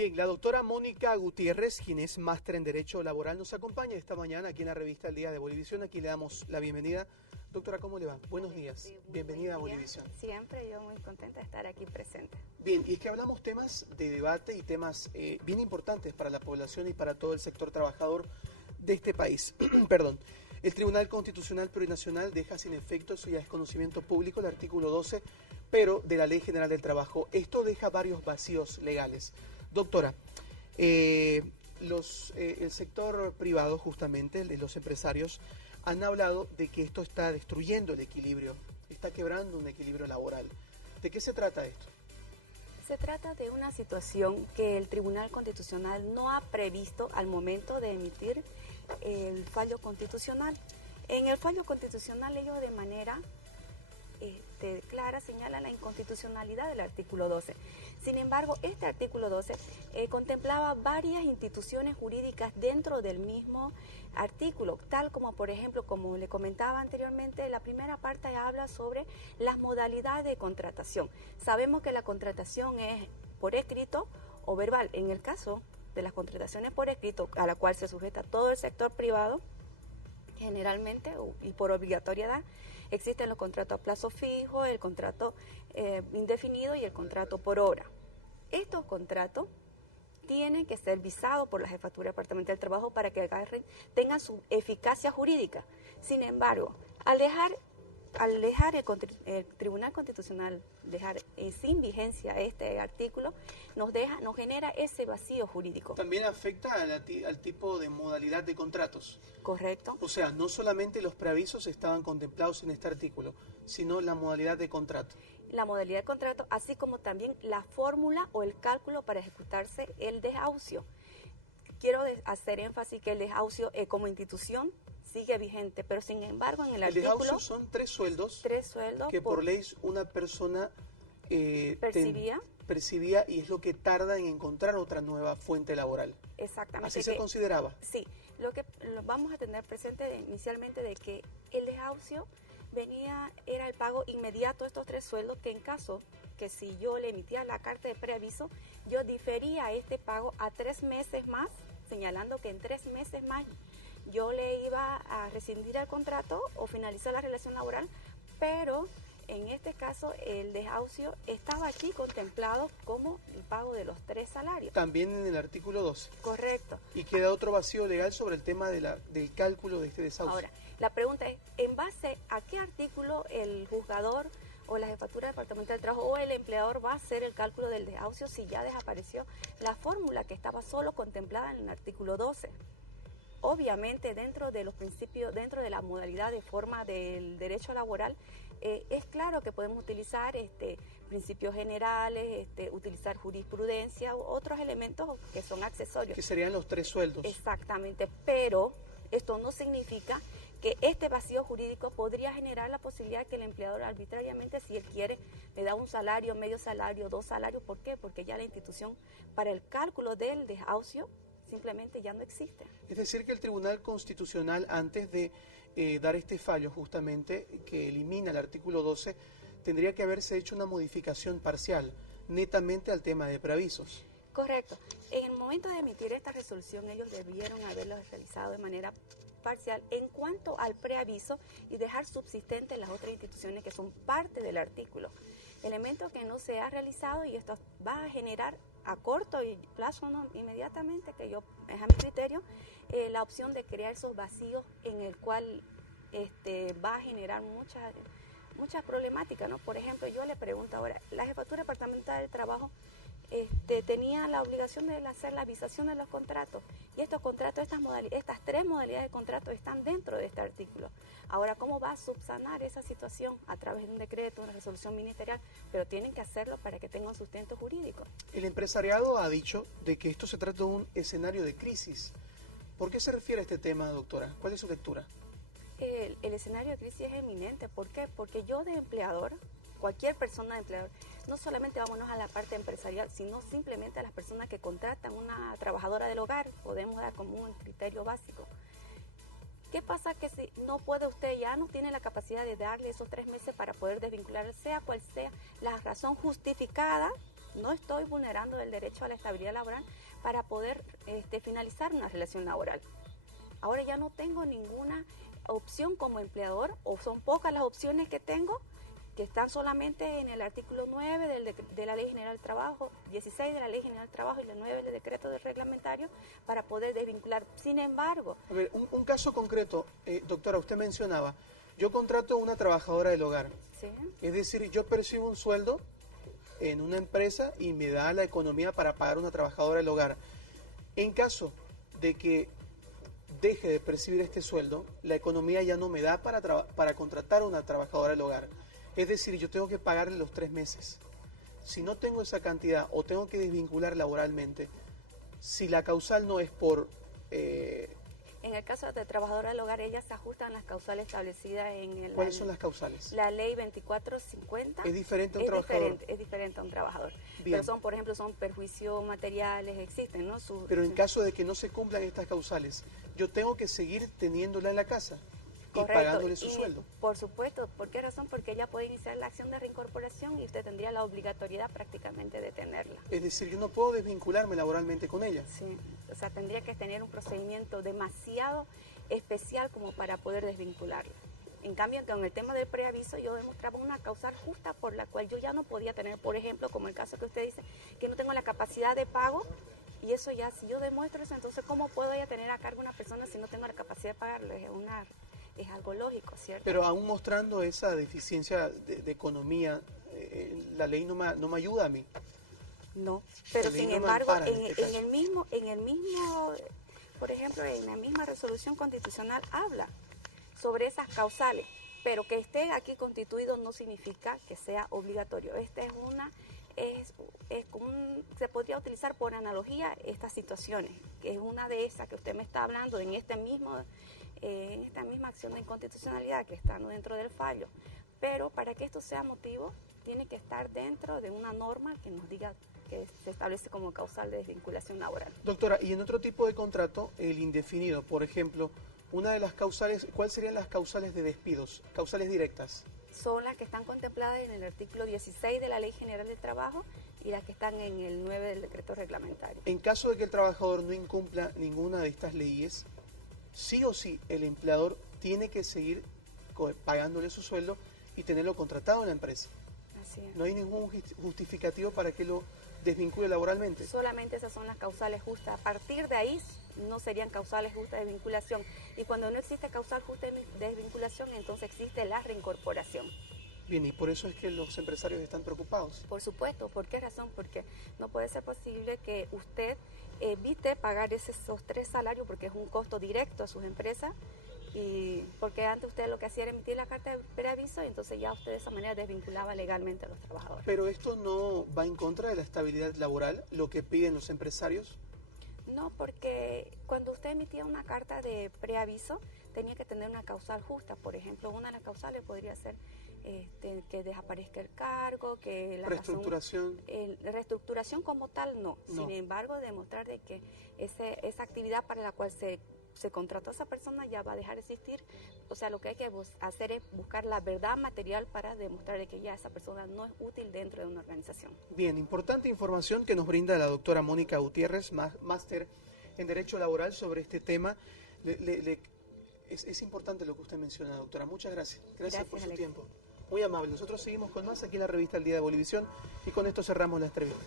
Bien, la doctora Mónica Gutiérrez, quien es máster en Derecho Laboral, nos acompaña esta mañana aquí en la revista El Día de Bolivisión. Aquí le damos la bienvenida. Doctora, ¿cómo le va? Buenos días. Bienvenida a Bolivisión. Siempre yo muy contenta de estar aquí presente. Bien, y es que hablamos temas de debate y temas bien importantes para la población y para todo el sector trabajador de este país. Perdón. El Tribunal Constitucional Plurinacional deja sin efecto, eso ya es conocimiento público, el artículo 12, pero de la Ley General del Trabajo. Esto deja varios vacíos legales. Doctora, el sector privado, justamente, el de los empresarios, han hablado de que esto está destruyendo el equilibrio, está quebrando un equilibrio laboral. ¿De qué se trata esto? Se trata de una situación que el Tribunal Constitucional no ha previsto al momento de emitir el fallo constitucional. En el fallo constitucional ellos de manera clara señalan la inconstitucionalidad del artículo 12. Sin embargo, este artículo 12 contemplaba varias instituciones jurídicas dentro del mismo artículo, tal como, por ejemplo, como le comentaba anteriormente, la primera parte habla sobre las modalidades de contratación. Sabemos que la contratación es por escrito o verbal. En el caso de las contrataciones por escrito, a la cual se sujeta todo el sector privado, generalmente y por obligatoriedad, existen los contratos a plazo fijo, el contrato indefinido y el contrato por hora. Estos contratos tienen que ser visados por la Jefatura Departamental del Trabajo para que tengan su eficacia jurídica. Sin embargo, al dejar el Tribunal Constitucional dejar sin vigencia este artículo, nos genera ese vacío jurídico. También afecta al tipo de modalidad de contratos. Correcto. O sea, no solamente los preavisos estaban contemplados en este artículo, sino la modalidad de contrato. La modalidad de contrato, así como también la fórmula o el cálculo para ejecutarse el desahucio. Quiero hacer énfasis que el desahucio como institución sigue vigente, pero sin embargo en el artículo... El desahucio son tres sueldos que por ley una persona percibía y es lo que tarda en encontrar otra nueva fuente laboral. Exactamente. ¿Así se consideraba? Sí, lo vamos a tener presente inicialmente de que el desahucio era el pago inmediato de estos tres sueldos, que en caso que si yo le emitía la carta de preaviso, yo difería este pago a 3 meses más, señalando que en 3 meses más yo le iba a rescindir el contrato o finalizar la relación laboral, pero en este caso el desahucio estaba aquí contemplado como el pago de los 3 salarios. También en el artículo 12. Correcto. Y queda otro vacío legal sobre el tema del cálculo de este desahucio. Ahora, la pregunta es, ¿en base a qué artículo el juzgador o la Jefatura Departamental del Trabajo o el empleador va a hacer el cálculo del desahucio si ya desapareció la fórmula que estaba solo contemplada en el artículo 12? Obviamente dentro de los principios, dentro de la modalidad de forma del derecho laboral, es claro que podemos utilizar principios generales, utilizar jurisprudencia u otros elementos que son accesorios. Que serían los 3 sueldos. Exactamente, pero esto no significa que este vacío jurídico podría generar la posibilidad que el empleador arbitrariamente, si él quiere, le da un salario, medio salario, 2 salarios. ¿Por qué? Porque ya la institución para el cálculo del desahucio simplemente ya no existe. Es decir, que el Tribunal Constitucional, antes de dar este fallo justamente, que elimina el artículo 12, tendría que haberse hecho una modificación parcial, netamente al tema de preavisos. Correcto. En el momento de emitir esta resolución, ellos debieron haberlo realizado de manera parcial en cuanto al preaviso y dejar subsistentes las otras instituciones que son parte del artículo. Elemento que no se ha realizado y esto va a generar a corto plazo, no inmediatamente, que yo es a mi criterio, la opción de crear esos vacíos en el cual va a generar mucha problemática, ¿no? Por ejemplo, yo le pregunto ahora, la Jefatura Departamental del Trabajo tenía la obligación de hacer la visación de los contratos y estos contratos, estas 3 modalidades de contrato están dentro de este artículo. Ahora, ¿cómo va a subsanar esa situación? A través de un decreto, una resolución ministerial, pero tienen que hacerlo para que tenga un sustento jurídico. El empresariado ha dicho de que esto se trata de un escenario de crisis. ¿Por qué se refiere a este tema, doctora? ¿Cuál es su lectura? El escenario de crisis es eminente. ¿Por qué? Porque yo de empleador, cualquier persona de empleador, no solamente vámonos a la parte empresarial, sino simplemente a las personas que contratan una trabajadora del hogar, podemos dar como un criterio básico. ¿Qué pasa? Que si no puede usted, ya no tiene la capacidad de darle esos 3 meses para poder desvincular, sea cual sea la razón justificada no estoy vulnerando el derecho a la estabilidad laboral para poder finalizar una relación laboral. Ahora ya no tengo ninguna opción como empleador, o son pocas las opciones que tengo, que están solamente en el artículo 9 de la Ley General del Trabajo, 16 de la Ley General del Trabajo y el 9 del decreto del reglamentario, para poder desvincular. Sin embargo... A ver, un caso concreto, doctora, usted mencionaba, yo contrato a una trabajadora del hogar. ¿Sí? Es decir, yo percibo un sueldo en una empresa y me da la economía para pagar a una trabajadora del hogar. En caso de que deje de percibir este sueldo, la economía ya no me da para contratar a una trabajadora del hogar. Es decir, yo tengo que pagarle los 3 meses. Si no tengo esa cantidad o tengo que desvincular laboralmente, si la causal no es por... En el caso de trabajadora del hogar, ellas se ajustan a las causales establecidas en ¿Cuáles son las causales? La ley 2450. ¿Es diferente a un trabajador? Es diferente a un trabajador. Bien. Pero son, por ejemplo, son perjuicios materiales, existen, ¿no? Pero en caso de que no se cumplan estas causales, yo tengo que seguir teniéndola en la casa. Correcto. Y pagándole su sueldo. Por supuesto. ¿Por qué razón? Porque ella puede iniciar la acción de reincorporación y usted tendría la obligatoriedad prácticamente de tenerla. Es decir, yo no puedo desvincularme laboralmente con ella. Sí, o sea, tendría que tener un procedimiento demasiado especial como para poder desvincularla. En cambio, con el tema del preaviso, yo demostraba una causal justa por la cual yo ya no podía tener, por ejemplo, como el caso que usted dice, que no tengo la capacidad de pago. Y eso ya, si yo demuestro eso, entonces ¿cómo puedo ya tener a cargo una persona si no tengo la capacidad de pagarlo? Es algo lógico, ¿cierto? Pero aún mostrando esa deficiencia de economía, la ley no me ayuda a mí. No, pero sin no embargo, en el mismo, por ejemplo, en la misma resolución constitucional habla sobre esas causales, pero que esté aquí constituido no significa que sea obligatorio. Se podría utilizar por analogía estas situaciones, que es una de esas que usted me está hablando en esta misma acción de inconstitucionalidad que está dentro del fallo. Pero para que esto sea motivo, tiene que estar dentro de una norma que nos diga que se establece como causal de desvinculación laboral. Doctora, y en otro tipo de contrato, el indefinido, por ejemplo, una de las causales, ¿cuáles serían las causales de despidos? Causales directas. Son las que están contempladas en el artículo 16 de la Ley General del Trabajo y las que están en el 9 del decreto reglamentario. En caso de que el trabajador no incumpla ninguna de estas leyes, sí o sí el empleador tiene que seguir pagándole su sueldo y tenerlo contratado en la empresa. Así es. No hay ningún justificativo para que lo desvincule laboralmente. Solamente esas son las causales justas. A partir de ahí no serían causales justas de vinculación. Y cuando no existe causal justa de desvinculación, entonces existe la reincorporación. Bien, y por eso es que los empresarios están preocupados. Por supuesto. ¿Por qué razón? Porque no puede ser posible que usted evite pagar esos 3 salarios porque es un costo directo a sus empresas. Y porque antes usted lo que hacía era emitir la carta de preaviso y entonces ya usted de esa manera desvinculaba legalmente a los trabajadores. Pero esto no va en contra de la estabilidad laboral, lo que piden los empresarios. No, porque cuando usted emitía una carta de preaviso tenía que tener una causal justa. Por ejemplo, una de las causales podría ser que desaparezca el cargo, que la reestructuración. Reestructuración como tal no. Sin embargo, demostrar de que esa actividad para la cual se contrató a esa persona ya va a dejar de existir. O sea, lo que hay que hacer es buscar la verdad material para demostrar de que ya esa persona no es útil dentro de una organización. Bien, importante información que nos brinda la doctora Mónica Gutiérrez, máster en Derecho Laboral sobre este tema. Es importante lo que usted menciona, doctora. Muchas gracias. Gracias por su tiempo. Muy amable. Nosotros seguimos con más aquí en la revista El Día de Bolivisión y con esto cerramos la entrevista.